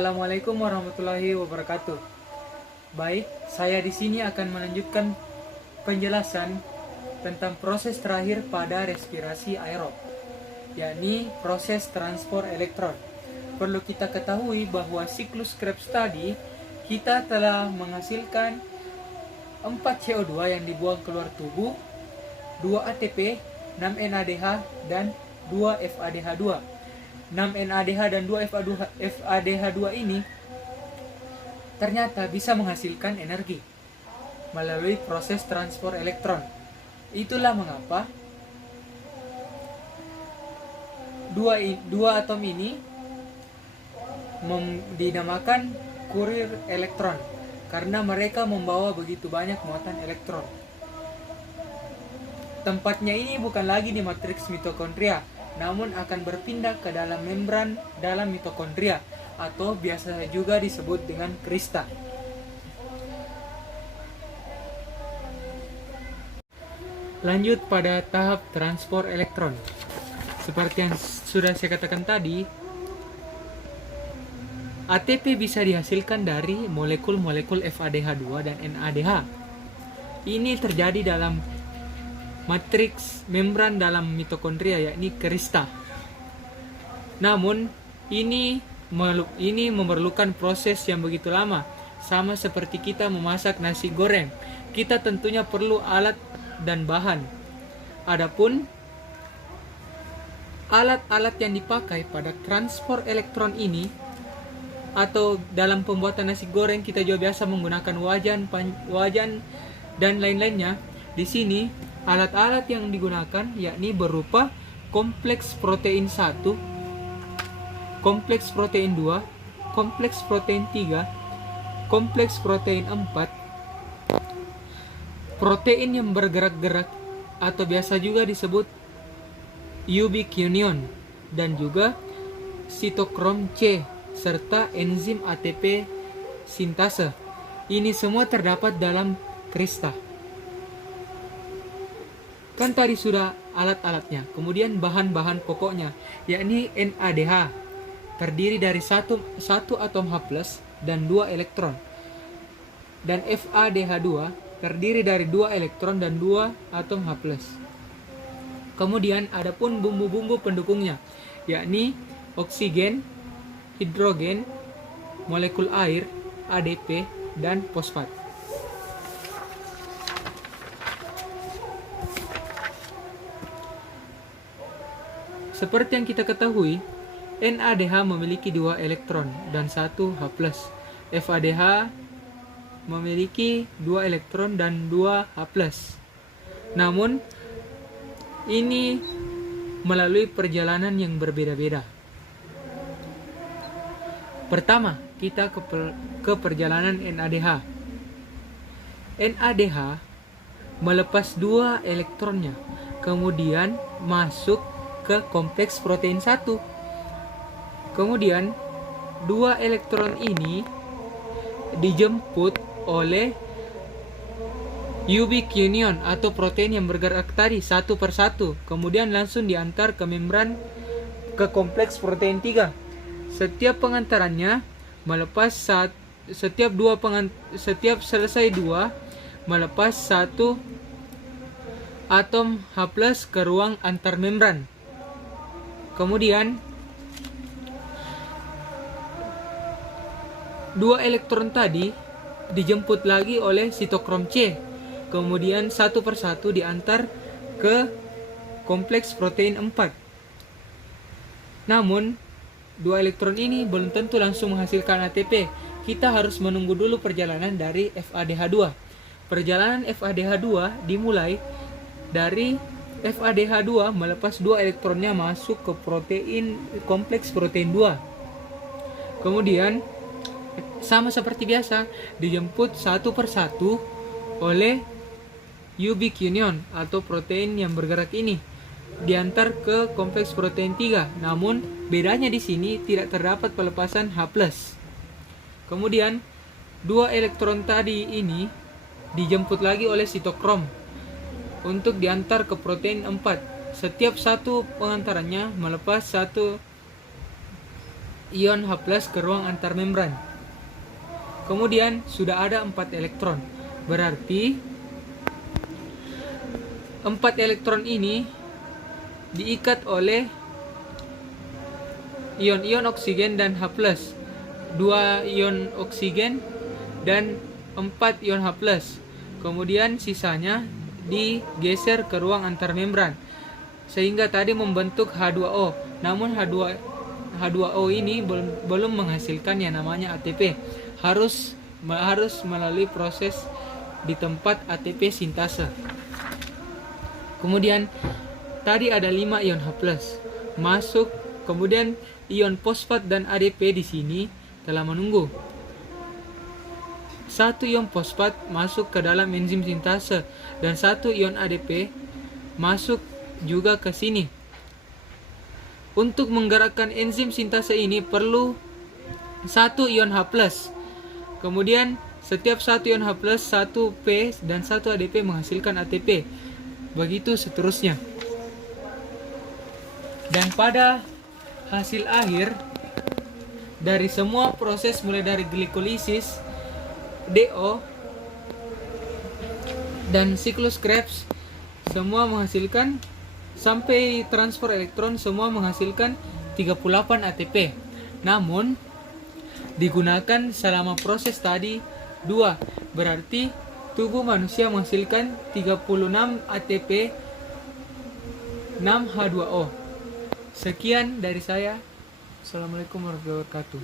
Assalamualaikum warahmatullahi wabarakatuh. Baik, saya di sini akan melanjutkan penjelasan tentang proses terakhir pada respirasi aerob, yakni proses transport elektron. Perlu kita ketahui bahwa siklus Krebs tadi kita telah menghasilkan 4 CO2 yang dibuang keluar tubuh, 2 ATP, 6 NADH, dan 2 FADH2. 6 NADH dan 2 FADH2 ini ternyata bisa menghasilkan energi melalui proses transport elektron. Itulah mengapa dua atom ini dinamakan kurir elektron karena mereka membawa begitu banyak muatan elektron. Tempatnya ini bukan lagi di matriks mitokondria, namun akan berpindah ke dalam membran dalam mitokondria atau biasa juga disebut dengan krista. Lanjut pada tahap transport elektron. Seperti yang sudah saya katakan tadi, ATP bisa dihasilkan dari molekul-molekul FADH2 dan NADH. Ini terjadi dalam matriks membran dalam mitokondria, yakni krista. Namun ini memerlukan proses yang begitu lama, sama seperti kita memasak nasi goreng. Kita tentunya perlu alat dan bahan. Adapun alat-alat yang dipakai pada transport elektron ini atau dalam pembuatan nasi goreng, kita juga biasa menggunakan wajan dan lain-lainnya. Di sini alat-alat yang digunakan yakni berupa kompleks protein 1, kompleks protein 2, kompleks protein 3, kompleks protein 4, protein yang bergerak-gerak atau biasa juga disebut ubiquinone, dan juga sitokrom C serta enzim ATP sintase. Ini semua terdapat dalam krista. Kan tadi sudah alat-alatnya. Kemudian bahan-bahan pokoknya, yakni NADH terdiri dari satu atom H+ dan 2 elektron. Dan FADH2 terdiri dari 2 elektron dan 2 atom H+. Kemudian adapun bumbu-bumbu pendukungnya, yakni oksigen, hidrogen, molekul air, ADP, dan fosfat. Seperti yang kita ketahui, NADH memiliki 2 elektron dan 1 H+. FADH memiliki 2 elektron dan 2 H+. Namun, ini melalui perjalanan yang berbeda-beda. Pertama, kita ke perjalanan NADH. NADH melepas 2 elektronnya, kemudian masuk ke kompleks protein 1. Kemudian 2 elektron ini dijemput oleh ubiquinone atau protein yang bergerak tadi satu persatu, kemudian langsung diantar ke membran ke kompleks protein 3. Setiap pengantarannya melepas setiap selesai 2 melepas 1 atom H+ ke ruang antar membran. Kemudian 2 elektron tadi dijemput lagi oleh sitokrom C, kemudian satu persatu diantar ke kompleks protein 4. Namun 2 elektron ini belum tentu langsung menghasilkan ATP. Kita harus menunggu dulu perjalanan dari FADH2. Perjalanan FADH2 dimulai dari FADH2 melepas 2 elektronnya masuk ke kompleks protein 2. Kemudian sama seperti biasa dijemput satu persatu oleh ubiquinone atau protein yang bergerak ini, diantar ke kompleks protein 3. Namun bedanya di sini tidak terdapat pelepasan H+. Kemudian 2 elektron tadi ini dijemput lagi oleh sitokrom untuk diantar ke protein 4. Setiap satu pengantarannya melepas 1 ion H+ ke ruang antar membran. Kemudian sudah ada 4 elektron. Berarti 4 elektron ini diikat oleh ion-ion oksigen dan H+, 2 ion oksigen dan 4 ion H+. Kemudian sisanya digeser ke ruang antar membran sehingga tadi membentuk H2O. Namun H2O ini belum menghasilkan yang namanya ATP. Harus melalui proses di tempat ATP sintase. Kemudian tadi ada 5 ion H+ masuk, kemudian ion fosfat dan ADP di sini telah menunggu. 1 ion fosfat masuk ke dalam enzim sintase dan 1 ion ADP masuk juga ke sini. Untuk menggerakkan enzim sintase ini perlu 1 ion H+. Kemudian setiap 1 ion H+, 1 P dan 1 ADP menghasilkan ATP. Begitu seterusnya. Dan pada hasil akhir dari semua proses mulai dari glikolisis, DO dan siklus Krebs semua menghasilkan sampai transfer elektron semua menghasilkan 38 ATP. Namun digunakan selama proses tadi 2. Berarti tubuh manusia menghasilkan 36 ATP 6H2O. Sekian dari saya. Assalamualaikum warahmatullahi wabarakatuh.